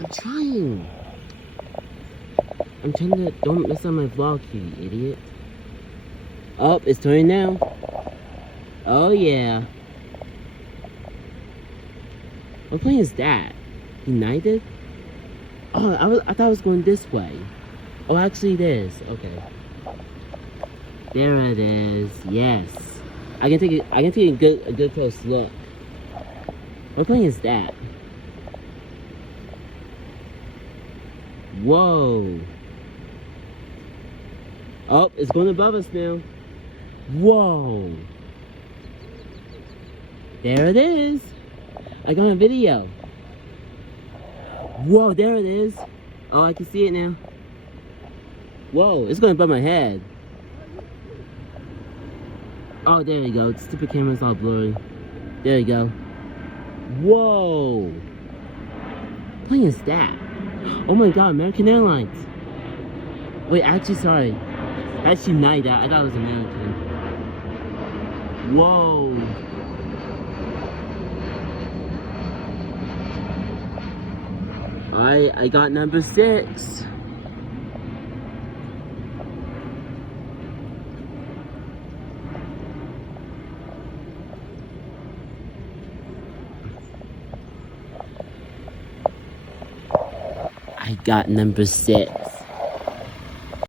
I'm trying. I'm trying to, don't mess up my vlog, you idiot. Oh, it's turning now. Oh yeah. What plane is that? United? Oh, I thought I was going this way. Oh, actually it is. Okay. There it is. Yes. I can take a good close look. What plane is that? Whoa. Oh, it's going above us now. Whoa. There it is. I got a video. Whoa, there it is. Oh, I can see it now. Whoa, it's going above my head. Oh, there we go. The stupid camera's all blurry. There you go. Whoa. What plane is that? Oh my god, American Airlines. Wait, actually, sorry. That's United. I thought it was American. Whoa. Alright, I got number 6. I got number 6.